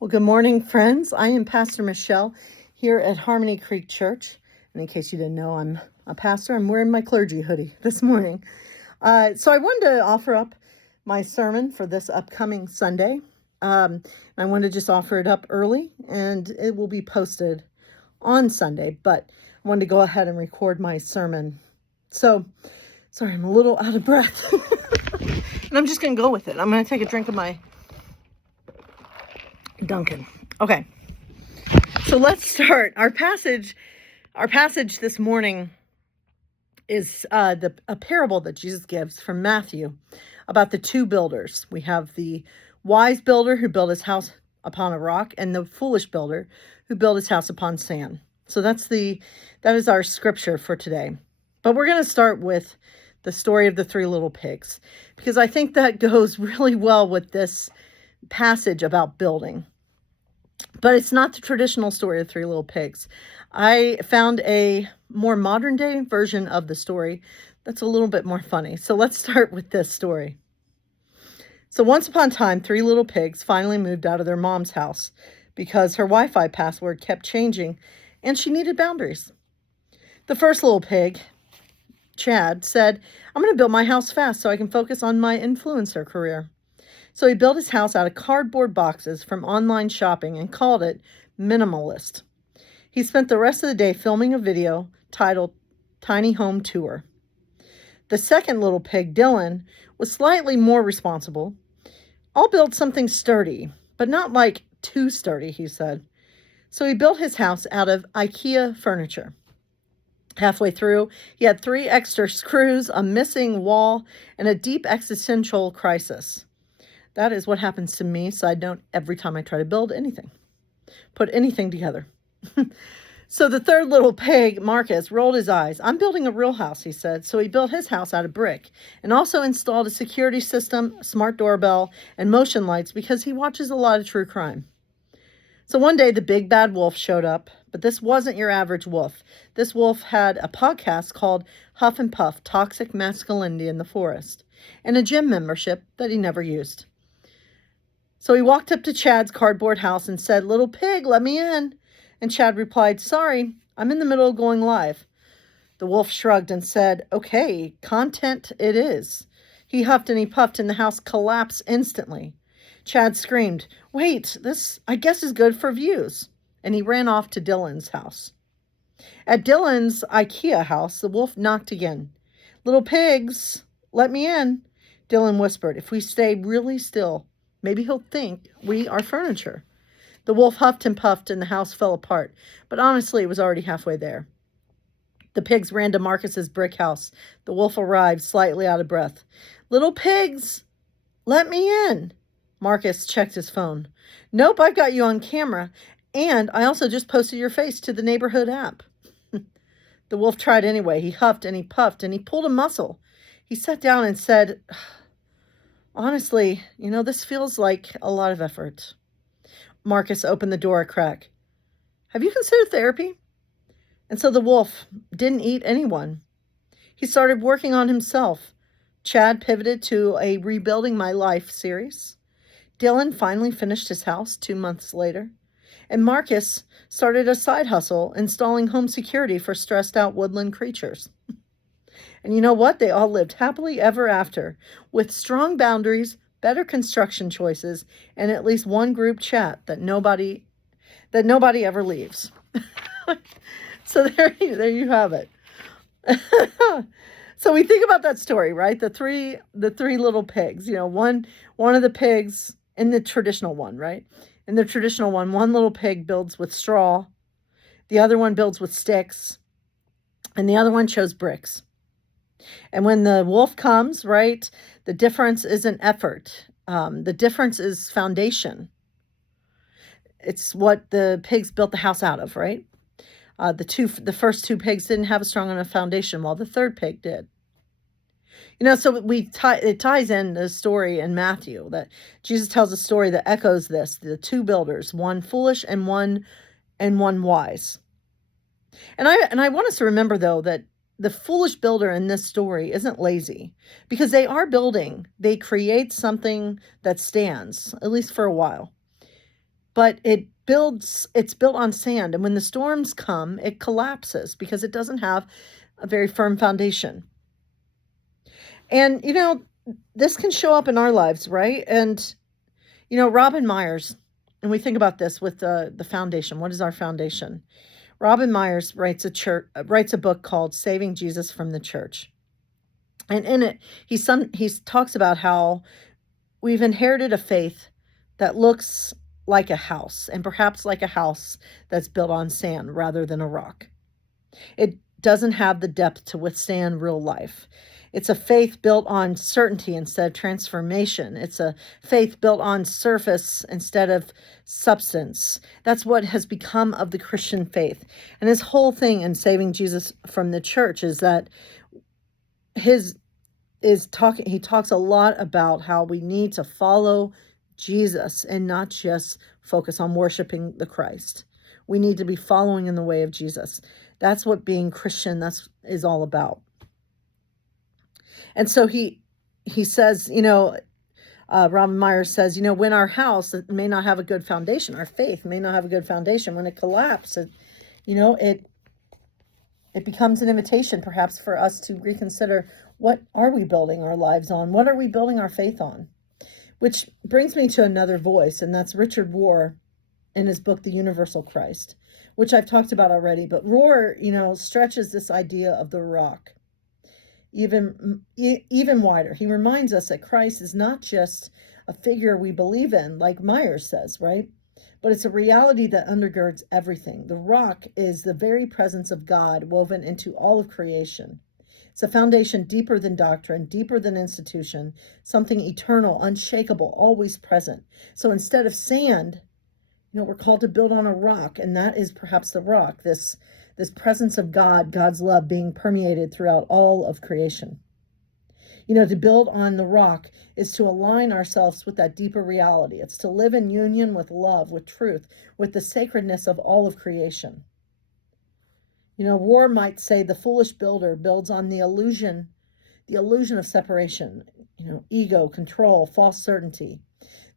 Well, good morning, friends. I am Pastor Michelle here at Harmony Creek Church. And in case you didn't know, I'm a pastor. I'm wearing my clergy hoodie this morning. So I wanted to offer up my sermon for this upcoming Sunday. I wanted to just offer it up early, and it will be posted on Sunday. But I wanted to go ahead and record my sermon. So, sorry, I'm a little out of breath. And I'm just going to go with it. I'm going to take a drink of my Dunkin'. Okay. So let's start. Our passage this morning is a parable that Jesus gives from Matthew about the two builders. We have the wise builder who built his house upon a rock, and the foolish builder who built his house upon sand. So that is our scripture for today. But we're going to start with the story of the three little pigs, because I think that goes really well with this passage about building. But it's not the traditional story of Three Little Pigs. I found a more modern day version of the story that's a little bit more funny. So let's start with this story. So once upon a time, three little pigs finally moved out of their mom's house because her Wi-Fi password kept changing and she needed boundaries. The first little pig, Chad, said, "I'm going to build my house fast so I can focus on my influencer career." So he built his house out of cardboard boxes from online shopping and called it Minimalist. He spent the rest of the day filming a video titled Tiny Home Tour. The second little pig, Dylan, was slightly more responsible. "I'll build something sturdy, but not like too sturdy," he said. So he built his house out of IKEA furniture. Halfway through, he had 3 extra screws, a missing wall, and a deep existential crisis. That is what happens to me, side note, every time I try to build anything, put anything together. So the third little pig, Marcus, rolled his eyes. "I'm building a real house," he said. So he built his house out of brick and also installed a security system, a smart doorbell, and motion lights because he watches a lot of true crime. So one day the big bad wolf showed up, but this wasn't your average wolf. This wolf had a podcast called Huff and Puff, Toxic Masculinity in the Forest, and a gym membership that he never used. So he walked up to Chad's cardboard house and said, "Little pig, let me in." And Chad replied, "Sorry, I'm in the middle of going live." The wolf shrugged and said, "Okay, content it is." He huffed and he puffed and the house collapsed instantly. Chad screamed, "Wait, this I guess is good for views." And he ran off to Dylan's house. At Dylan's IKEA house, the wolf knocked again. "Little pigs, let me in." Dylan whispered, "If we stay really still, maybe he'll think we are furniture." The wolf huffed and puffed and the house fell apart, but honestly, it was already halfway there. The pigs ran to Marcus's brick house. The wolf arrived, slightly out of breath. "Little pigs, let me in." Marcus checked his phone. "Nope, I've got you on camera, and I also just posted your face to the neighborhood app." The wolf tried anyway. He huffed and he puffed and he pulled a muscle. He sat down and said, "Honestly, this feels like a lot of effort." Marcus opened the door a crack. "Have you considered therapy?" And so the wolf didn't eat anyone. He started working on himself. Chad pivoted to a Rebuilding My Life series. Dylan finally finished his house 2 months later. And Marcus started a side hustle installing home security for stressed out woodland creatures. And you know what? They all lived happily ever after, with strong boundaries, better construction choices, and at least one group chat that nobody ever leaves. So there you have it. So we think about that story, right? The three little pigs. One of the pigs in the traditional one, right? In the traditional one little pig builds with straw, the other one builds with sticks, and the other one chose bricks. And when the wolf comes, right, the difference isn't effort. The difference is foundation. It's what the pigs built the house out of, right? The first 2 pigs didn't have a strong enough foundation, while the third pig did. So it ties in the story in Matthew that Jesus tells a story that echoes this: the 2 builders, one foolish and one wise. And I want us to remember, though, that the foolish builder in this story isn't lazy, because they are building. They create something that stands, at least for a while. but it's built on sand. And when the storms come, it collapses because it doesn't have a very firm foundation. And, this can show up in our lives, right? And, Robin Myers, and we think about this with the foundation. What is our foundation? Robin Myers writes a book called Saving Jesus from the Church. And in it, he talks about how we've inherited a faith that looks like a house, and perhaps like a house that's built on sand rather than a rock. It doesn't have the depth to withstand real life. It's a faith built on certainty instead of transformation. It's a faith built on surface instead of substance. That's what has become of the Christian faith. And his whole thing in Saving Jesus from the Church is that he talks a lot about how we need to follow Jesus and not just focus on worshiping the Christ. We need to be following in the way of Jesus. That's what being Christian is all about. And so he says, Robin Myers says, when our house may not have a good foundation, our faith may not have a good foundation, when it collapses, it becomes an invitation perhaps for us to reconsider, what are we building our lives on? What are we building our faith on? Which brings me to another voice, and that's Richard Rohr in his book, The Universal Christ, which I've talked about already. But Rohr, stretches this idea of the rock even wider. He reminds us that Christ is not just a figure we believe in, like Myers says, right? But it's a reality that undergirds everything. The rock is the very presence of God woven into all of creation. It's a foundation deeper than doctrine, deeper than institution, something eternal, unshakable, always present. So instead of sand, we're called to build on a rock, and that is perhaps the rock, this presence of God, God's love being permeated throughout all of creation. To build on the rock is to align ourselves with that deeper reality. It's to live in union with love, with truth, with the sacredness of all of creation. Rohr might say the foolish builder builds on the illusion of separation, ego, control, false certainty.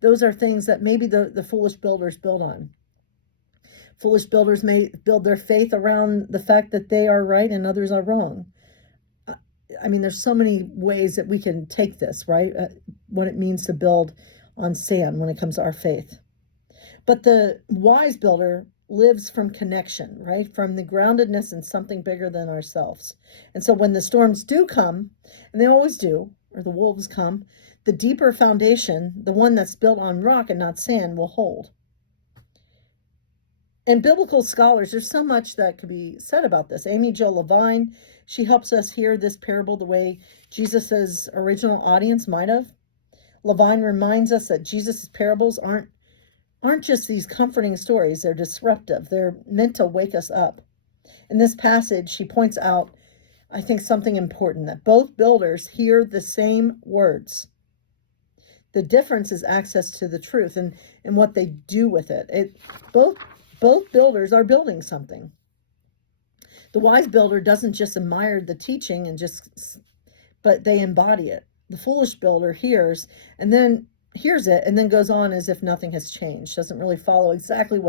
Those are things that maybe the foolish builders build on. Foolish builders may build their faith around the fact that they are right and others are wrong. There's so many ways that we can take this, right? What it means to build on sand when it comes to our faith. But the wise builder lives from connection, right? From the groundedness in something bigger than ourselves. And so when the storms do come, and they always do, or the wolves come, the deeper foundation, the one that's built on rock and not sand, will hold. And biblical scholars, there's so much that could be said about this. Amy Jill Levine, she helps us hear this parable the way Jesus's original audience might have. Levine reminds us that Jesus's parables aren't just these comforting stories. They're disruptive. They're meant to wake us up. In this passage, she points out, I think, something important, that both builders hear the same words. The difference is access to the truth and what they do with it. Both builders are building something. The wise builder doesn't just admire the teaching but they embody it. The foolish builder hears it and then goes on as if nothing has changed, doesn't really follow exactly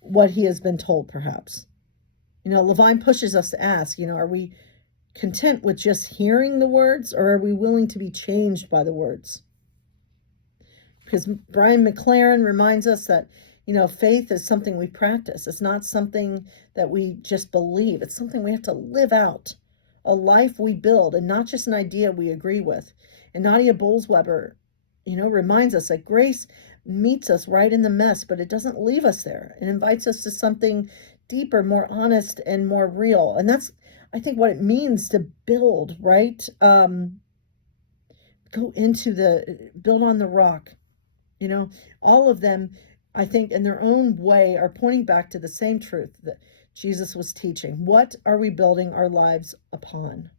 what he has been told, perhaps. Levine pushes us to ask, are we content with just hearing the words, or are we willing to be changed by the words? Because Brian McLaren reminds us that, faith is something we practice. It's not something that we just believe. It's something we have to live out, a life we build, and not just an idea we agree with. And Nadia Bolz-Weber, reminds us that grace meets us right in the mess, but it doesn't leave us there. It invites us to something deeper, more honest, and more real. And that's, I think, what it means to build, right? Build on the rock. All of them, I think, in their own way, are pointing back to the same truth that Jesus was teaching. What are we building our lives upon?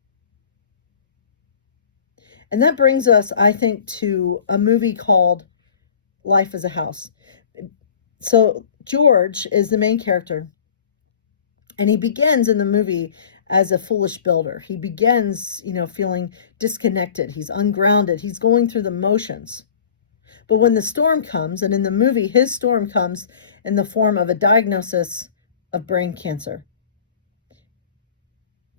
And that brings us, I think, to a movie called Life as a House. So George is the main character, and he begins in the movie as a foolish builder. He begins, feeling disconnected. He's ungrounded. He's going through the motions. But when the storm comes, and in the movie, his storm comes in the form of a diagnosis of brain cancer,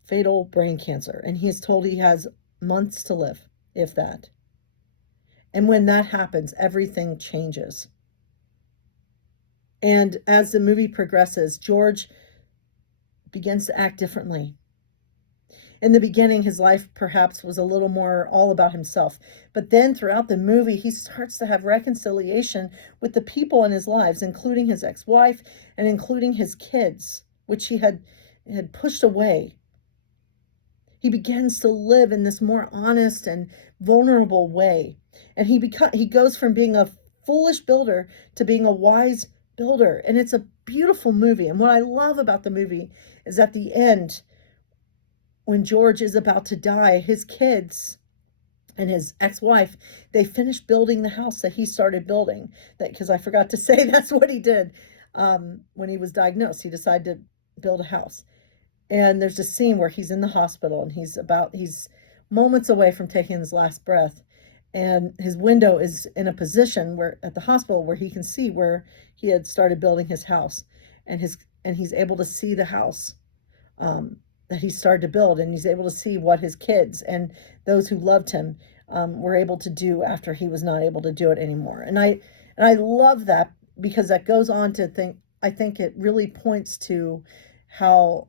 fatal brain cancer. And he is told he has months to live, if that. And when that happens, everything changes. And as the movie progresses, George begins to act differently. In the beginning, his life perhaps was a little more all about himself. But then throughout the movie, he starts to have reconciliation with the people in his lives, including his ex-wife and including his kids, which he had pushed away. He begins to live in this more honest and vulnerable way. And he goes from being a foolish builder to being a wise builder. And it's a beautiful movie. And what I love about the movie is at the end, when George is about to die, his kids and his ex-wife, they finished building the house that he started building. Because I forgot to say, that's what he did when he was diagnosed. He decided to build a house. And there's a scene where he's in the hospital and he's moments away from taking his last breath. And his window is in a position where at the hospital where he can see where he had started building his house. And he's able to see the house that he started to build, and he's able to see what his kids and those who loved him were able to do after he was not able to do it anymore. And I love that, because that goes on to think, I think it really points to how,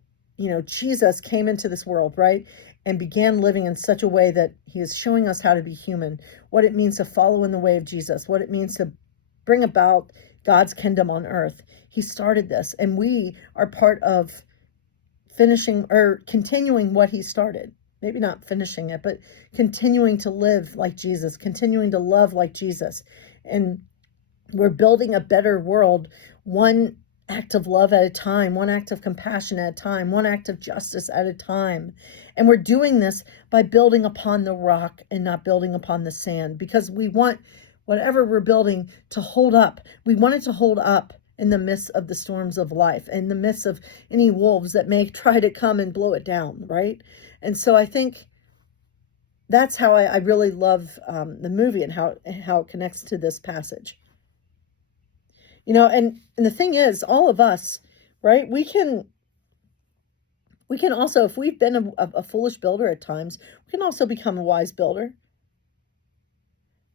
Jesus came into this world, right? And began living in such a way that he is showing us how to be human, what it means to follow in the way of Jesus, what it means to bring about God's kingdom on earth. He started this, and we are part of finishing or continuing what he started. Maybe not finishing it, but continuing to live like Jesus, continuing to love like Jesus. And we're building a better world, one act of love at a time, one act of compassion at a time, one act of justice at a time. And we're doing this by building upon the rock and not building upon the sand, because we want whatever we're building to hold up. We want it to hold up in the midst of the storms of life, in the midst of any wolves that may try to come and blow it down, right? And so I think that's how I really love the movie and how it connects to this passage. And the thing is, all of us, right, we can also, if we've been a foolish builder at times, we can also become a wise builder.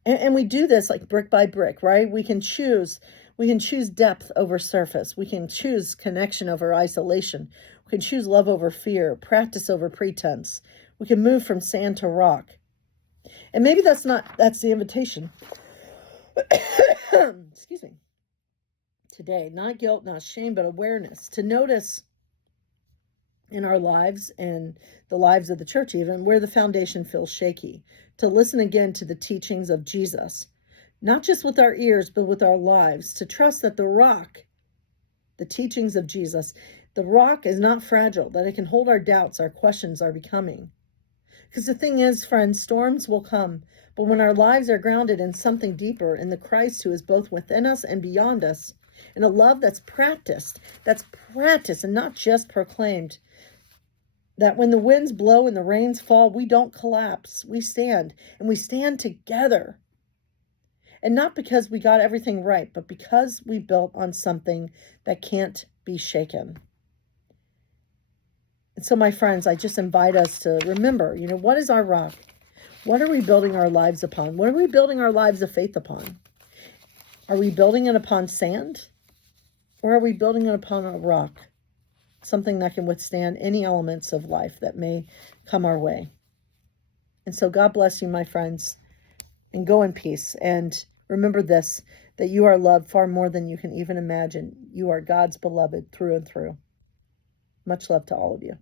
And we do this like brick by brick, right? We can choose depth over surface. We can choose connection over isolation. We can choose love over fear, practice over pretense. We can move from sand to rock. And maybe that's the invitation. Excuse me. Today, not guilt, not shame, but awareness, to notice in our lives and the lives of the church even, where the foundation feels shaky, to listen again to the teachings of Jesus, not just with our ears, but with our lives, to trust that the rock, the teachings of Jesus, the rock is not fragile, that it can hold our doubts, our questions, our becoming. Because the thing is, friends, storms will come, but when our lives are grounded in something deeper, in the Christ who is both within us and beyond us, in a love that's practiced and not just proclaimed, that when the winds blow and the rains fall, we don't collapse. We stand, and we stand together. And not because we got everything right, but because we built on something that can't be shaken. And so, my friends, I just invite us to remember, what is our rock? What are we building our lives upon? What are we building our lives of faith upon? Are we building it upon sand? Or are we building it upon a rock? Something that can withstand any elements of life that may come our way. And so God bless you, my friends, and go in peace. And remember this, that you are loved far more than you can even imagine. You are God's beloved through and through. Much love to all of you.